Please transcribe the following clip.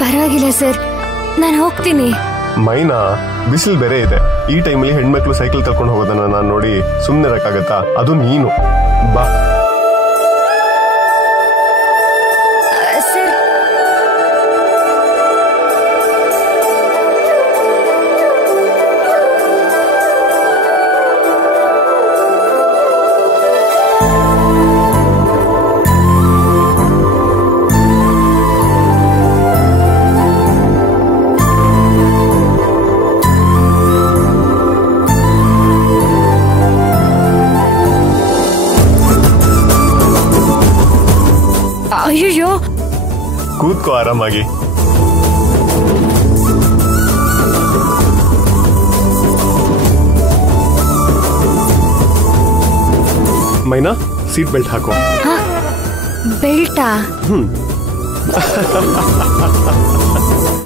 ಪರವಾಗಿಲ್ಲ ಸರ್, ನಾನು ಹೋಗ್ತೀನಿ. ಮೈನಾ, ಬಿಸಿಲು ಬೇರೆ ಇದೆ. ಈ ಟೈಮಲ್ಲಿ ಹೆಣ್ಮಕ್ಳು ಸೈಕಲ್ ತಕೊಂಡು ಹೋಗೋದನ್ನ ನಾನು ನೋಡಿ ಸುಮ್ಮನೆ ಇರಕ್ಕಾಗತ್ತಾ? ಅದು ನೀನು ಬಾ. ಅಯ್ಯೋ, ಕೂತ್ಕೋ ಆರಾಮಾಗಿ. ಮೈನಾ, ಸೀಟ್ ಬೆಲ್ಟ್ ಹಾಕೋ. ಬೆಲ್ಟಾ?